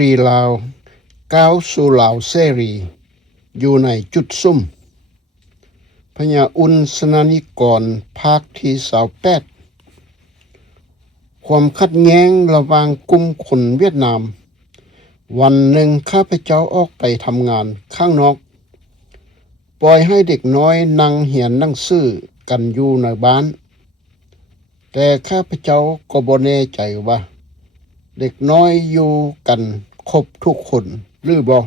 รีลาวก้าวสู่ลาวเสรีอยู่ในจุดซุ่มพญาอุ่นสนานิกรภาคที่28ความขัดแย้งระหว่างกลุ่มคนเวียดนามวันหนึ่งข้าพเจ้าออกไปทำงานข้างนอกปล่อยให้เด็กน้อยนั่งเหียนหนังสือกันอยู่ในบ้านแต่ข้าพเจ้าก็บ่แน่ใจว่าเด็กน้อยอยู่กันครบทุกคนหรือบ่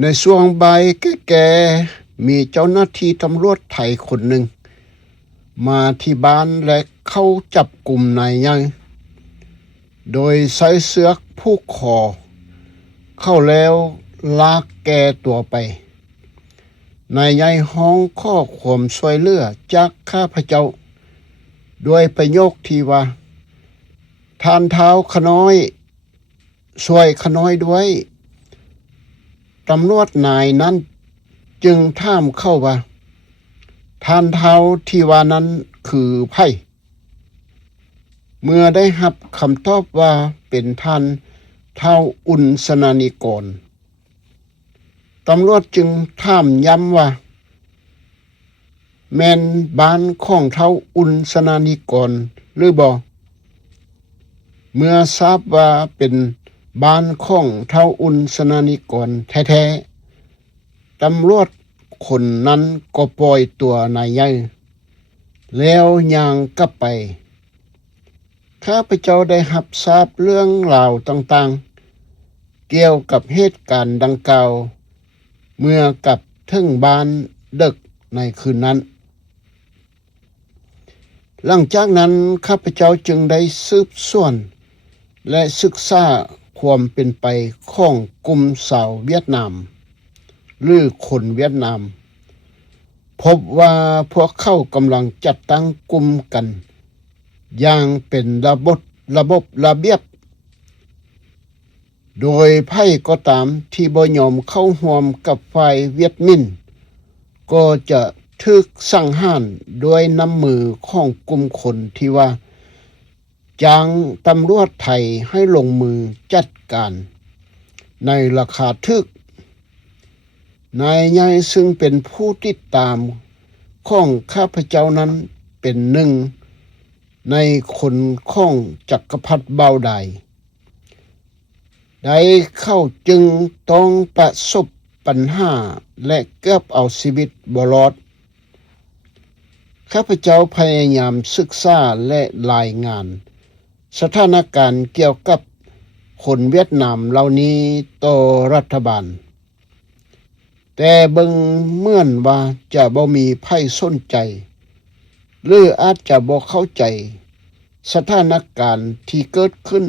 ในช่วงบ่ายแก่ๆมีเจ้าหน้าที่ตำรวจไทยคนหนึ่งมาที่บ้านและเข้าจับกลุ่มนายใหญ่โดยใส่เสือกผูกคอเข้าแล้วลากแกตัวไปนายใหญ่ห้องข้อความช่วยเหลือจากข้าพเจ้าด้วยประโยคที่ว่าท่านเท้าขน้อยช่วยขน้อยด้วยตำรวจนายนั้นจึงถามเข้าว่าท่านเท้าที่ว่านั้นคือไผเมื่อได้รับคำตอบว่าเป็นท่านเท้าอุ่นสนานิกรตำรวจจึงถามย้ำว่าแม่นบ้านของเท้าอุ่นสนานิกรหรือบ่เมื่อทราบว่าเป็นบ้านของเท้าอุ่นสนานิกรแท้ๆตำรวจคนนั้นก็ปล่อยตัวนายใหญ่แล้วย่างกลับไปข้าพเจ้าได้รับทราบเรื่องราวต่างๆเกี่ยวกับเหตุการณ์ดังกล่าวเมื่อกลับถึงบ้านดึกในคืนนั้นหลังจากนั้นข้าพเจ้าจึงได้สืบสวนและศึกษาความเป็นไปของกลุ่มชาวเวียดนามหรือคนเวียดนามพบว่าพวกเขากำลังจัดตั้งกลุ่มกันอย่างเป็นระบบระเบียบโดยไพ่ก็ตามที่บ่ยอมเข้าร่วมกับฝ่ายเวียดมินก็จะถูกสังหารด้วยน้ำมือของกลุ่มคนที่ว่าจ้างตำรวจไทยให้ลงมือจัดการในราคาถูกนายใหญ่ซึ่งเป็นผู้ติดตามของข้าพเจ้านั้นเป็นหนึ่งในคนของจักรพรรดิเบาไดได้เข้าจึงต้องประสบปัญหาและเกือบเอาชีวิตบ่รอดข้าพเจ้าพยายามศึกษาและรายงานสถานการณ์เกี่ยวกับคนเวียดนามเหล่านี้ต่อรัฐบาลแต่เบิ่งเหมือนว่าจะบ่มีไผสนใจหรืออาจจะบ่เข้าใจสถานการณ์ที่เกิดขึ้น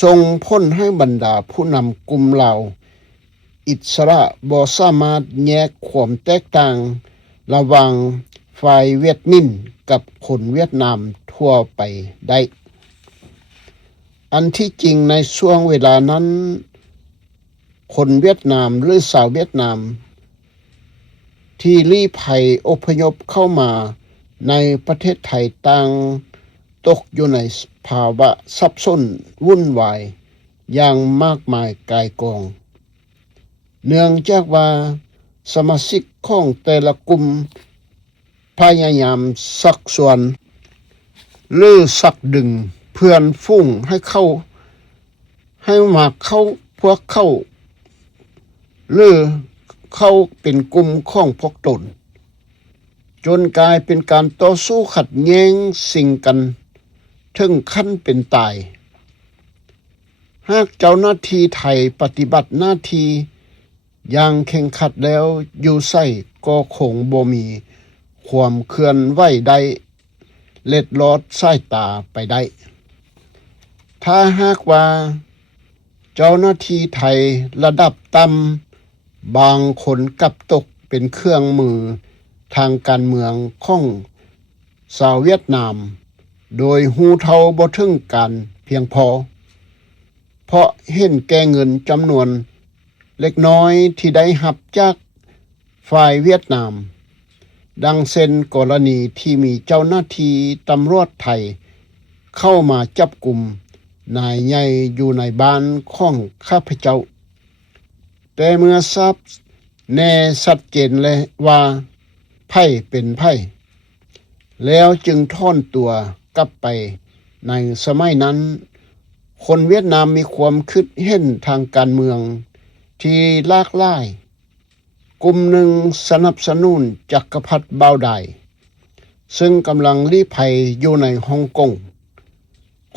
ส่งผลให้บรรดาผู้นำกลุ่มเหล่าอิสระบ่สามารถแยกความแตกต่างระหว่างฝ่ายเวียดมินกับคนเวียดนามทั่วไปได้อันที่จริงในช่วงเวลานั้นคนเวียดนามหรือชาวเวียดนามที่ลี้ภัยอพยพเข้ามาในประเทศไทยต่างตกอยู่ในภาวะสับสนวุ่นวายอย่างมากมายกายกองเนื่องจากว่าสมาชิกของแต่ละกลุ่มพยายามสักส่วนหรือสักดึงเพื่อนฝูงให้มาเข้าพวกเข้าหรือเข้าเป็นกลุ่มของพวกตนจนกลายเป็นการต่อสู้ขัดแย้งสิ่งกันถึงขั้นเป็นตายหากเจ้าหน้าที่ไทยปฏิบัติหน้าที่อย่างเข่งขัดแล้วอยู่ใส่ก็คงบ่มีความเคลื่อนไหวใดเล็ดลอดสายตาไปได้ถ้าหากว่าเจ้าหน้าที่ไทยระดับต่ำบางคนกลับตกเป็นเครื่องมือทางการเมืองของชาวเวียดนามโดยหูเท่าบ่ถึงการเพียงพอเพราะเห็นแก่เงินจำนวนเล็กน้อยที่ได้รับจากฝ่ายเวียดนามดังเช่นกรณีที่มีเจ้าหน้าที่ตำรวจไทยเข้ามาจับกุม นายใหญ่อยู่ในบ้านของข้าพเจ้าแต่เมื่อทราบแน่ชัดเจนเลยว่าไพ่เป็นไพ่แล้วจึงท่อนตัวกลับไปในสมัยนั้นคนเวียดนามมีความคิดเห็นทางการเมืองที่หลากหลายกลุ่มหนึ่งสนับสนุนจักรพรรดิบ่าวไดซึ่งกำลังลี้ภัยอยู่ในฮ่องกง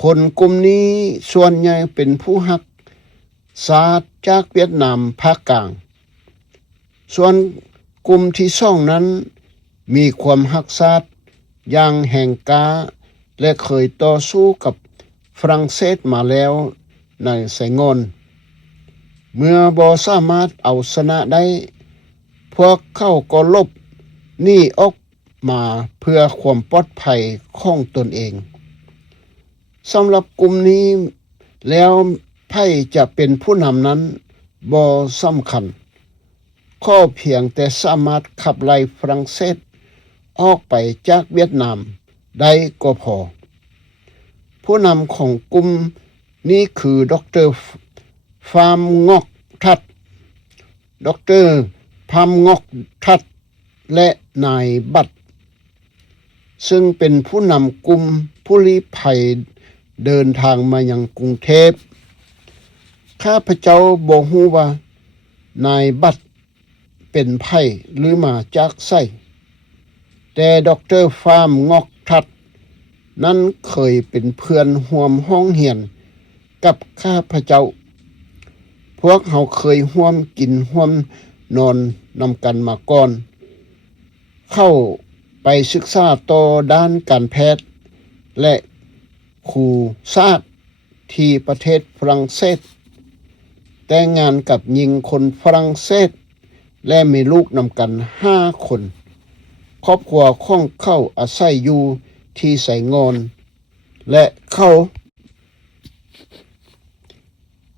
คนกลุ่มนี้ส่วนใหญ่เป็นผู้ฮักศาสตร์จากเวียดนามภาคกลางส่วนกลุ่มที่สองนั้นมีความฮักศาสตร์อย่างแห่งกาและเคยต่อสู้กับฝรั่งเศสมาแล้วในไซงอนเมื่อบ่สามารถเอาชนะได้พวกเขาก็ลบหนีออกมาเพื่อความปลอดภัยของตนเองสำหรับกลุ่มนี้แล้วไพ่จะเป็นผู้นำนั้นบ่สำคัญข้อเพียงแต่สามารถขับไล่ฝรั่งเศสออกไปจากเวียดนามได้ก็พอผู้นำของกลุ่มนี้คือดร.ฟาร์มงอกทัดดร.พามงอกทัดและนายบัตรซึ่งเป็นผู้นำกลุ่มผู้ลี้ภัยเดินทางมายังกรุงเทพข้าพเจ้าบ่ฮู้ว่านายบัตรเป็นไผหรือมาจากไสแต่ดร.ฟาร์มงอกทัดนั้นเคยเป็นเพื่อนร่วมห้องเรียนกับข้าพเจ้าพวกเขาเคยร่วมกินร่วมนอนนำกันมาก่อนเข้าไปศึกษาต่อด้านการแพทย์และครูศาสตร์ที่ประเทศฝรั่งเศสแต่งงานกับหญิงคนฝรั่งเศสและมีลูกนำกัน5 คนครอบครัวของเขาอาศัยอยู่ที่ไสงอนและเขา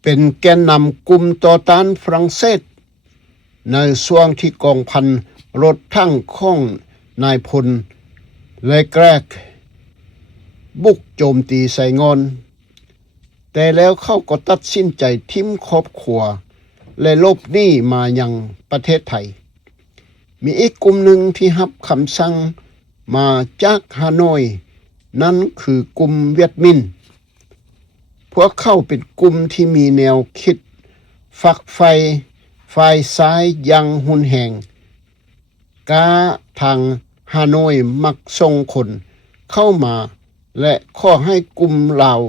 เป็นแกนนำกลุ่มต่อต้านฝรั่งเศสในช่วงที่กองพันรถถังของนายพลและแกรกบุกโจมตีไสงอนแต่แล้วเขาก็ตัดสินใจทิ้งครอบครัวและหลบหนีมายังประเทศไทยมีอีกกลุ่มหนึ่งที่รับคำสั่งมาจากฮานอยนั่นคือกลุ่มเวียดมินพวกเขาเป็นกลุ่มที่มีแนวคิดฝักใฝ่ายซ้ายอย่างหุนแหงกาทางฮานอยมักส่งคนเข้ามาและขอให้กลุ่มลาว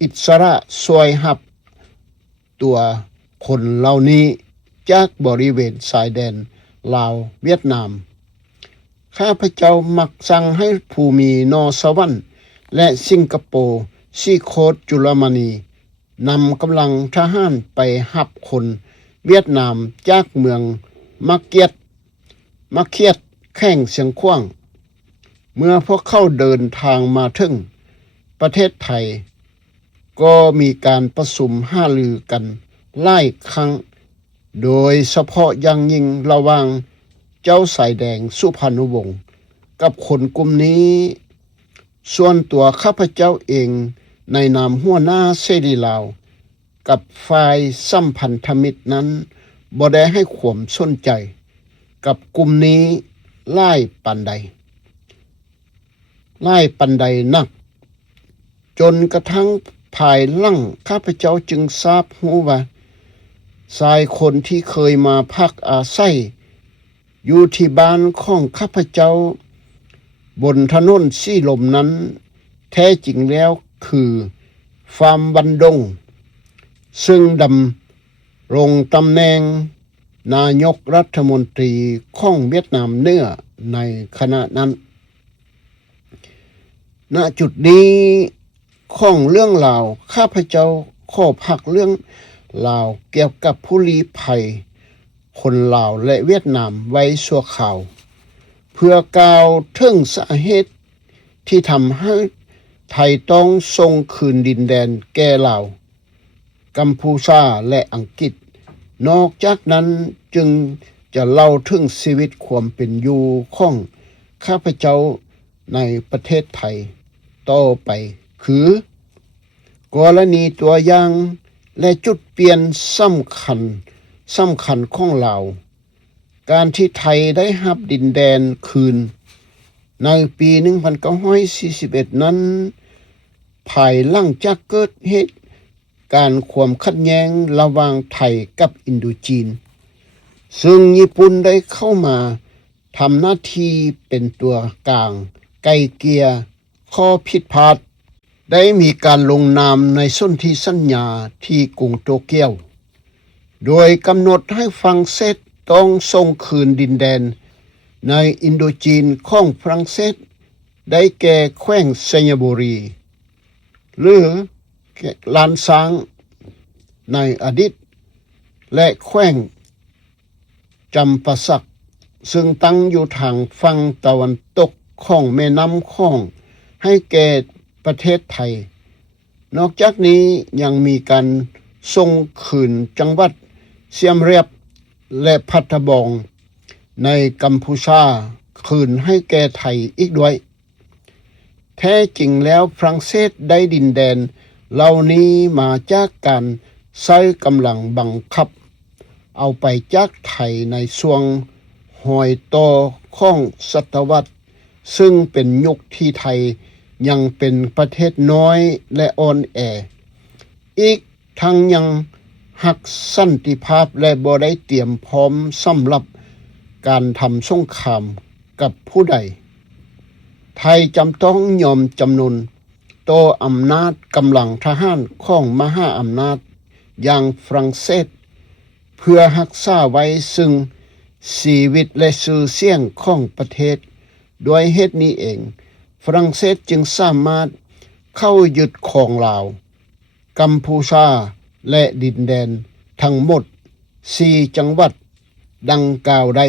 อิสระช่วยรับตัวคนเหล่านี้จากบริเวณชายแดนลาวเวียดนามข้าพเจ้ามักสั่งให้ภูมินอสวรรค์และสิงคโปร์ซีโคดจุลมณีนำกำลังทหารไปรับคนเวียดนามจากเมืองมะเกียดแข้งเสียงขว้างเมื่อพวกเขาเดินทางมาถึงประเทศไทยก็มีการประชุมหารือกันหลายครั้งโดยเฉพาะอย่างยิ่งระหว่างเจ้าสายแดงสุพรรณวงศ์กับคนกลุ่มนี้ส่วนตัวข้าพเจ้าเองในนามหัวหน้าเสรีลาวกับฝ่ายสัมพันธมิตรนั้นบ่ได้ให้ความสนใจกับกลุ่มนี้หลายปานใดนักจนกระทั่งภายหลังข้าพเจ้าจึงทราบรู้ว่าชายคนที่เคยมาพักอาศัยอยู่ที่บ้านของข้าพเจ้าบนถนนสีลมนั้นแท้จริงแล้วคือฟาร์มบันดงซึ่งดำรงตำแหน่งนายกรัฐมนตรีของเวียดนามเหนือในขณะนั้นณจุดนี้ของเรื่องราวข้าพเจ้าขอพักเรื่องราวเกี่ยวกับผู้ลี้ภัยคนลาวและเวียดนามไว้ชั่วคราวเพื่อกล่าวถึงสาเหตุที่ทำให้ไทยต้องส่งคืนดินแดนแก่ลาวกัมพูชาและอังกฤษนอกจากนั้นจึงจะเล่าถึงชีวิตความเป็นอยู่ของข้าพเจ้าในประเทศไทยต่อไปคือ กรณีตัวอย่างและจุดเปลี่ยนสำคัญของลาวการที่ไทยได้รับดินแดนคืนในปี1941นั้นภายหลังจากเกิดเหตุการณ์ความขัดแย้งระหว่างไทยกับอินโดจีนซึ่งญี่ปุ่นได้เข้ามาทำหน้าที่เป็นตัวกลางไกล่เกลี่ยข้อผิดพลาดได้มีการลงนามในสนธิสัญญาที่กรุงโตเกียวโดยกำหนดให้ฝรั่งเศสต้องส่งคืนดินแดนในอินโดจีนของฝรั่งเศสได้แก่แขวงสัญบุรีหรือลานซางในอดีตและแขวงจำปาสักซึ่งตั้งอยู่ทางฝั่งตะวันตกของแม่น้ำของให้แก่ประเทศไทยนอกจากนี้ยังมีการส่งคืนจังหวัดเสียมเรียบและพัทบองในกัมพูชาคืนให้แก่ไทยอีกด้วยแท้จริงแล้วฝรั่งเศสได้ดินแดนเหล่านี้มาจากการใช้กำลังบังคับเอาไปจากไทยในช่วงหอยต่อของศตวรรษซึ่งเป็นยุคที่ไทยยังเป็นประเทศน้อยและอ่อนแออีกทั้งยังหักสันติภาพและบ่ได้เตรียมพร้อมสำหรับการทำสงครามกับผู้ใดไทยจำต้องยอมจำนนต่ออำนาจกำลังทหารของมหาอำนาจอย่างฝรั่งเศสเพื่อรักษาไว้ซึ่งชีวิตและชื่อเสียงของประเทศด้วยเหตุนี้เองฝรั่งเศสจึงสามารถเข้ายึดครองลาวกัมพูชาและดินแดนทั้งหมด4จังหวัดดังกล่าวได้